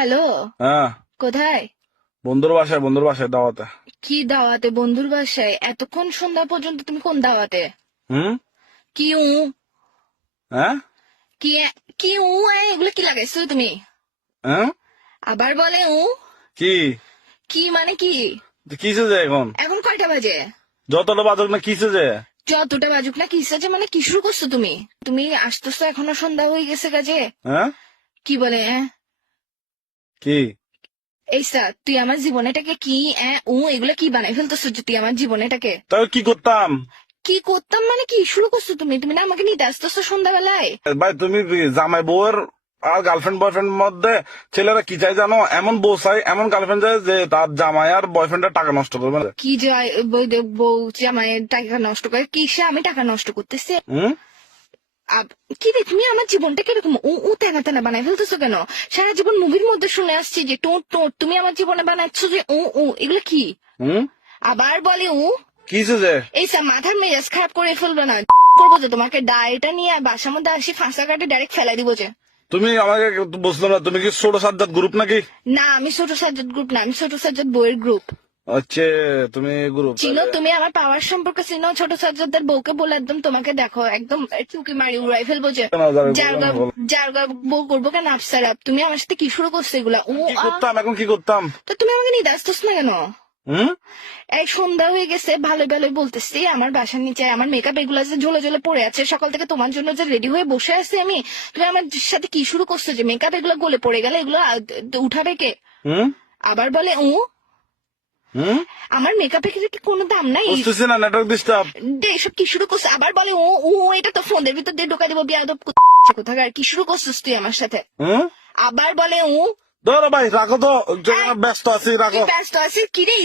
Hello, হ্যাঁ, কোথায়? বন্ধুর বাসায় দাওয়াতে। কি দাওয়াতে? বন্ধুর বাসায়? এতক্ষণ সন্ধ্যা পর্যন্ত তুমি কোন দাওয়াতে? হুম। কি উ হ্যাঁ। কি কি এগুলো কি লাগাইছো তুমি? হ্যাঁ। আবার বলে উ কি কি মানে কি? কিসে যে এখন এখন কয়টা বাজে? যতটা বাজক না কিসে যে। যতটা বাজুক না কিসে যে মানে কি শুরু করছো তুমি? তুমি আসতেছো এখনো সন্ধ্যা হয়ে গেছে কাজে। হ্যাঁ। কি বলে কি এইসা তুই আমার জীবনেটাকে কি এগুলা কি বানাই ফেলতেছো যে তুই আমার জীবনেটাকে? তাই কি করতাম? কি করতাম মানে কি শুরু করছো তুমি? তুমি না আমাকে নিতে আসতেছো সন্ধ্যাবেলায়? ভাই তুমি জামাই বউয়ের আর গার্লফ্রেন্ড বয়ফ্রেন্ড মধ্যে ছেলেরা কি চাই জানো? এমন বউ চাই, এমন গার্লফ্রেন্ড চাই যে তার জামাই আর বয়ফ্রেন্ডের টাকা নষ্ট করবে না। কি যায় বউ জামাইয়ের টাকা নষ্ট করে? কিসে আমি টাকা নষ্ট করতেছি? হুম। কি রে তুমি আমার জীবনটা কিরকম উ তেনা তেনা বানাই ফেলতেছো কেন? সারা জীবন মুভির মধ্যে শুনে আসছি যে টোট টোট, তুমি আমার জীবনে বানাচ্ছো যে এগুলো কি? হুম। আবার বলে কিসে যে। এইসব মাথার মেজাজ খারাপ করে ফেলবে না। করবো যে তোমাকে ডায়েটা নিয়ে বাসার মধ্যে আসি ফাঁসা কাটে ডাইরেক্ট ফেলাই দিব যে। তুমি আমাকে বুঝলো না, তুমি কি ছোট সাজ্জাদ গ্রুপ নাকি? না, আমি ছোট সাজ্জাদ গ্রুপ না, আমি ছোট সাজ্জাদ বইয়ের গ্রুপ। হচ্ছে তুমি গ্রুপ চিনো? তুমি আমার পাওয়ার সম্পর্কে চিনো? ছোট সাজ্জাদের বউকে বলে একদম তোমাকে দেখো একদম চুকি মারি উড়াই ফেলবো যে। যার বউ করবো কেন আফসারাপ? তুমি আমার সাথে কি শুরু করছো এগুলা? কি করতাম এখন, কি করতাম? তো তুমি আমাকে নিতে আসতেছ না কেন? হুম। এই সন্ধ্যা হয়ে গেছে, ভালো ভালোই বলতেছি আমার বাসার নিচে আমার মেকআপ এগুলা যে ঝোলে ঝোলে পড়ে আছে, সকাল থেকে তোমার জন্য যে রেডি হয়ে বসে আছি আমি, তুমি আমার সাথে কি শুরু করছো যে মেকআপ এগুলো গলে পড়ে গেলে এগুলো উঠাবে কে? হুম। আবার বলে হুম। আমার মেকআপের কি কোনো দাম নাই? বুঝতেছি না, নেটওয়ার্ক ডিস্টার্ব। এসব কি শুরু করছে? আবার বলে এটা তো ফোনের ভিতর দিয়ে ঢোকা দিব বিয়াদব কোথাকার। কি শুরু করছিস তুই আমার সাথে? হুম। আবার বলে ধরো ভাই রাখো তো, ব্যস্ত আছি, রাখো। ব্যস্ত আছিস কি রে?